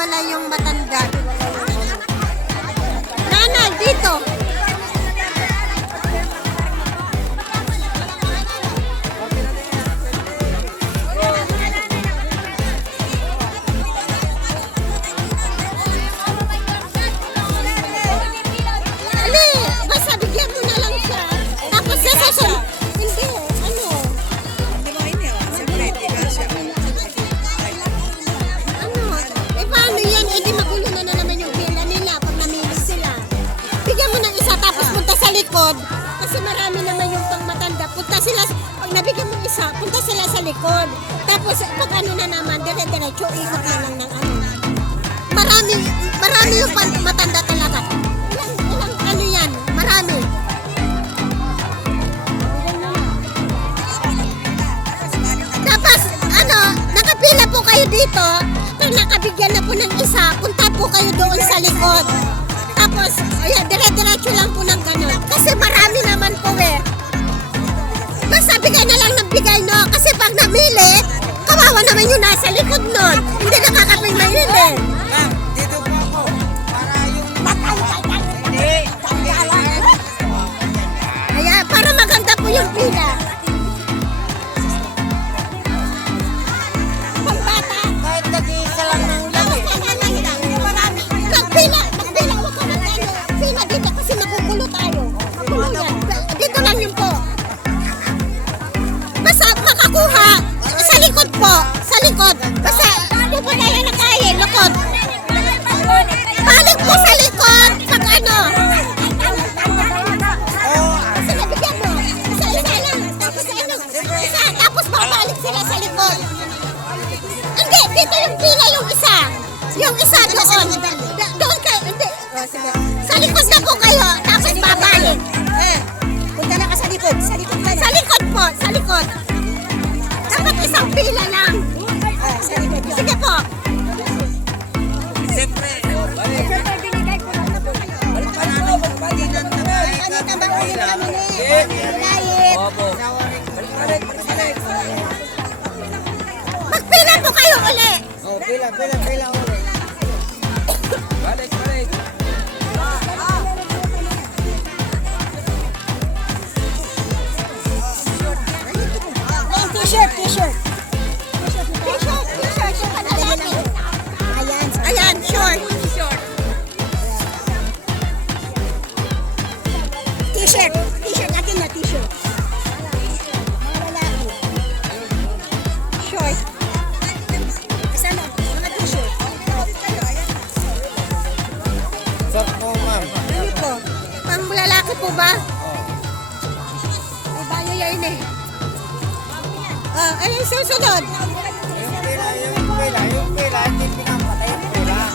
hiwalay yung matanda. Nana, dito. Ali, basta bigyan mo na lang siya. Tapos sasasun. Hindi, ano. Ano? Eh paano yan? Eh di magulo na naman yung pila nila pag namili sila. Bigyan mo ng isa tapos punta sa likod. Kasi marami naman yung pang matanda. Punta sila, pag nabigyan mo isa, punta sila sa likod. Tapos pag ano na naman, dire-diretso, ikot na lang ng ano. Marami yung pang matanda talaga. Ilang ano yan? Marami. Tapos, ano, nakapila po kayo dito. Pag nakabigyan na po ng isa, punta po kayo doon sa likod. Tapos, ayan, dire-diretso lang po ng ganun. Kasi marami naman po eh. Basta bigay na lang ng bigay, no? Kasi pag namili, kawawa naman yung nasa likod nun. Hindi nakakaping maili. Ma'am, dito po ako. Para yung... Hindi. Ayan, para maganda po yung pila. Pambata. Kahit nag-iisa lang ng lamig. Magpila, huwag ka mag ano. Pila dito kasi makukulo tayo. Makulo yan. Dito lang yun po. Basta makakuha. Sa likod po. Sa likod. Basta, ano po na yan nakain? Likod. Balik po sa likod. Pag ano. Kasi nabigyan mo. Isa-isa lang. Tapos ano. Isa. Tapos babalik sila sa likod. Hindi, dito yung pila yung isa. Yung isa doon. Doon kayo. Hindi. Sa likod na po kayo. Tapos babalik. Punta na ka sa likod. Sa likod ka na. Sa likod po. Sa likod. Dapat isang pila lang. Sa likod. Sige po. Siyempre. binigay ko lang na po. Balik pa namin. Balik na namin. Ano ka ba ulit kami ni? Layit. Opo. Balik. Magpila po kayo uli. Oh, pila ulit. Balik. T-shirt. T-shirt. Ayan, short. T-shirt. T-shirt. Akin na t-shirt. Mga lalaki. Short. Kasama, mga t-shirt. Soft po, ma'am. Ano po? Pang lalaki po ba? Ay, bayo yan eh. Ayun, susunod. Yung pila, hindi pinapatay yung pila.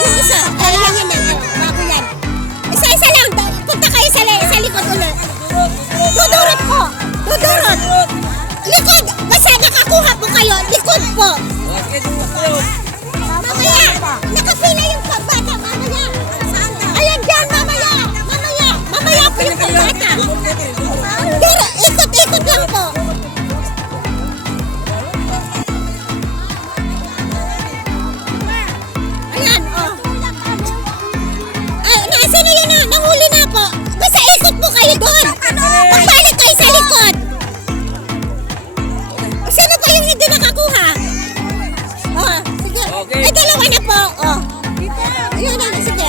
Yung isa. Ayan yun eh. Bago yan. Isa-isa lang. Punta kayo sa likod ulit. Dudurot po. Dudurot. Likod. Basta nakakuha po kayo. Likod po. Mamaya. Nakapila yung pambata. Mamaya. Ayan dyan. Mamaya. Mamaya po yung pambata. Pero ikot-ikot lang po. Ayan, oh. Ay, nasaan na yun na? Nahuli na po. Basta ikot po kayo doon. Pagbalik kayo sa likod. Sino pa yung hindi nakakuha? Oh, sige. Okay. Ay, dalawa na po. Oh. Ayun na, sige.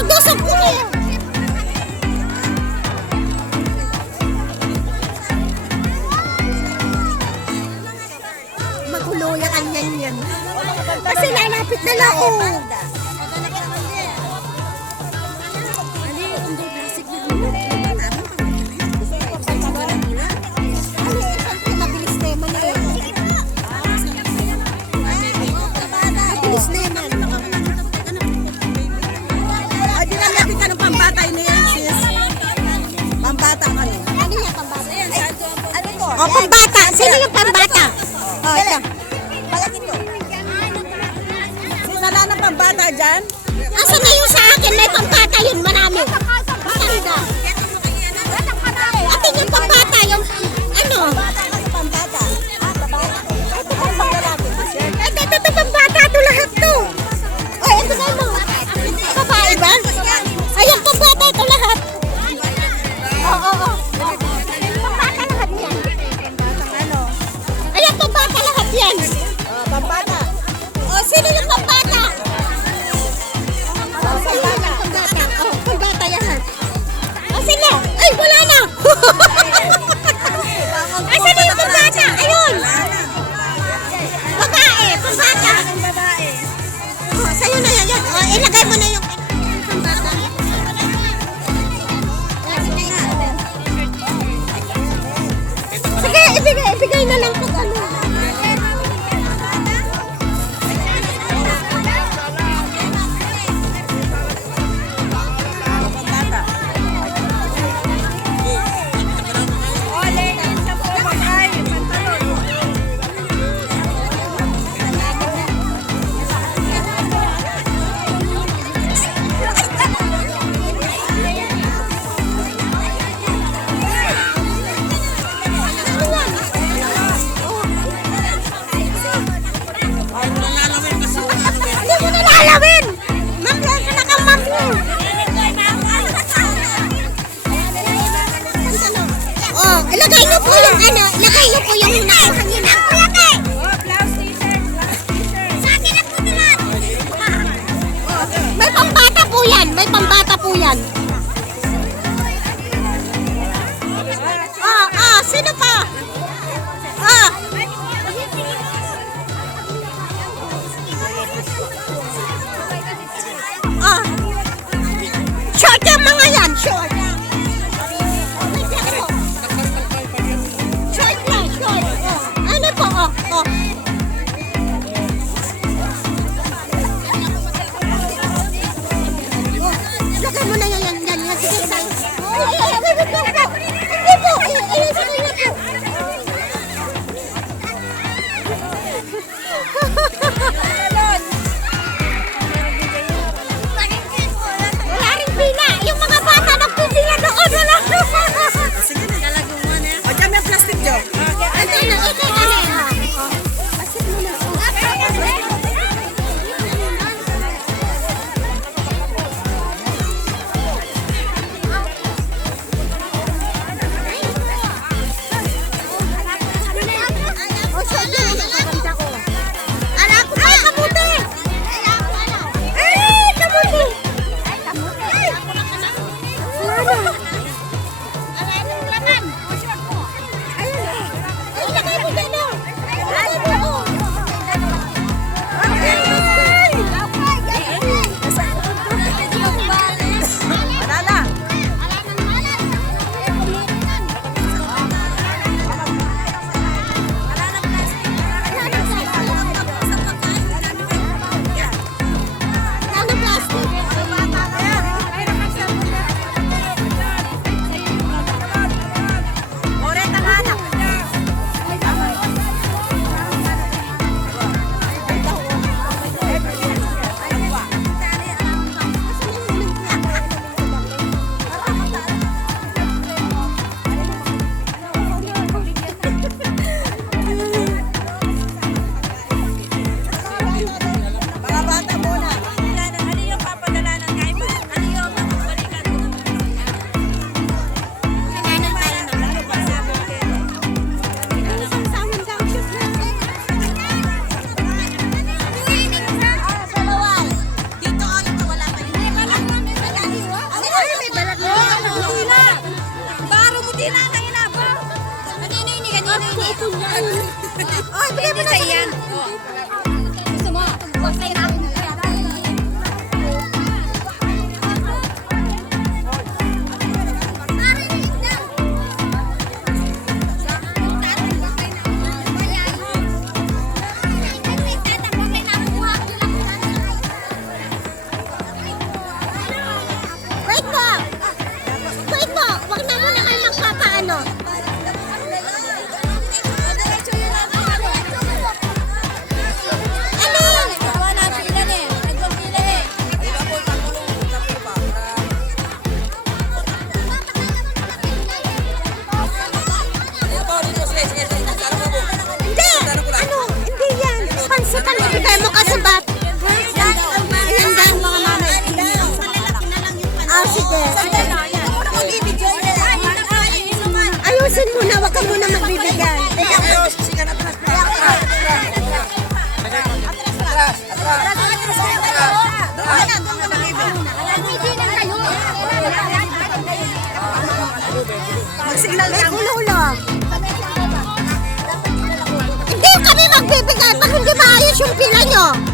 Dusog po kayo. Magulo yung kanyan yan. Kasi lalapit na lang. Oh. Mabilis na yaman eh. Mabilis na yaman. Hindi na natin ka ng pambata yun yan, sis. Pambata ka rin. Ano yan, pambata? Ano to? Oh, pambata. Sino yung pambata? Oh, ito. Palagin to. Sis, wala na pambata dyan? Asan na yung sa akin? May pambata yun, marami. Maganda. Atin yung pambata, yung ano, ano? Pambata. Ito pambata to lahat to. Ay, ito na mo. Babae ba? Ayan, pambata ito lahat. Oo. Pambata lahat yan. Ayan, pambata lahat yan. Pambata. O, sino yung pambata? Pambata yan. O, sino? Ay, wala na. Ay, sino yung pambata? Ayun. Babae, pambata. O, sa'yo na yan. O, ilagay mo na yung pambata. Sige, ibigay na lang pag ano. Pambata. Hindi mo nalalawin! Ma'am, ka na ma'am mo. Oh, ilagay niyo po yung ano, ilagay niyo po yung nakuha niyo na. May pambata po yan, may pambata po yan. Sino pa? Short yung mga yan, short. Short lang, short. Ano po, Lagay mo na yan. yung pila nyo.